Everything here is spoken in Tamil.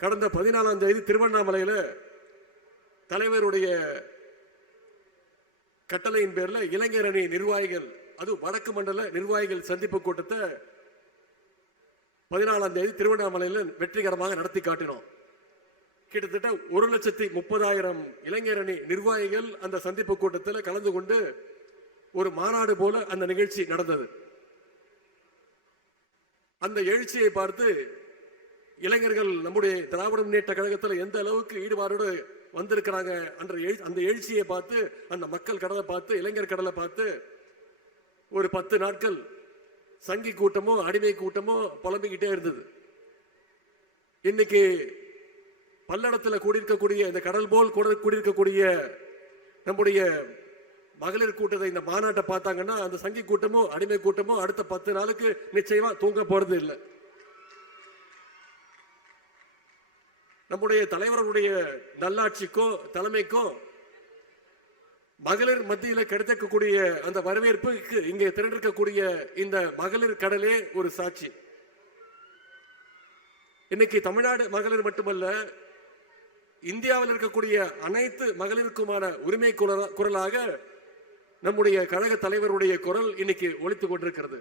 கடந்த 14ஆம் தேதி திருவண்ணாமலையில தலைவருடைய கட்டளையின் பேர்ல இளைஞர் அணி நிர்வாகிகள், அது வடக்கு மண்டல நிர்வாகிகள் சந்திப்பு கூட்டத்தை 14ஆம் தேதி திருவண்ணாமலையில் வெற்றிகரமாக நடத்தி காட்டினோம். கிட்டத்தட்ட 1,30,000 இளைஞர் அணி நிர்வாகிகள் அந்த சந்திப்பு கூட்டத்தில் கலந்து கொண்டு ஒரு மாநாடு போல அந்த நிகழ்ச்சி நடந்தது. அந்த எழுச்சியை பார்த்து இளைஞர்கள் நம்முடைய திராவிட முன்னேற்ற கழகத்தில் எந்த அளவுக்கு ஈடுபாடோடு வந்திருக்கிறாங்க அந்த எழுச்சியை பார்த்து, அந்த மக்கள் கடலை பார்த்து, இளைஞர் கடலை பார்த்து ஒரு 10 நாட்கள் சங்கி கூட்டமோ அடிமை கூட்டமோ புலம்பிக்கிட்டே இருந்தது. இன்னைக்கு பல்லடத்தில் கூடியிருக்கக்கூடிய இந்த கடல் போல் கூடியிருக்கக்கூடிய நம்முடைய மகளிர் கூட்டத்தை, இந்த மாநாட்டை பார்த்தாங்கன்னா அந்த சங்கி கூட்டமோ அடிமை கூட்டமோ அடுத்த 10 நாளுக்கு நிச்சயமா தூங்க போறது இல்லை. நம்முடைய தலைவர்களுடைய நல்லாட்சிக்கோ தலைமைக்கோ மகளிர் மத்தியில் கிடைக்கக்கூடிய அந்த வரவேற்புக்கு இங்கே திரண்டிருக்கக்கூடிய இந்த மகளிர் கடலே ஒரு சாட்சி. இன்னைக்கு தமிழ்நாடு மகளிர் மட்டுமல்ல, இந்தியாவில் இருக்கக்கூடிய அனைத்து மகளிருக்குமான உரிமை குரலாக நம்முடைய கழக தலைவருடைய குரல் இன்னைக்கு ஒலித்துக் கொண்டிருக்கிறது.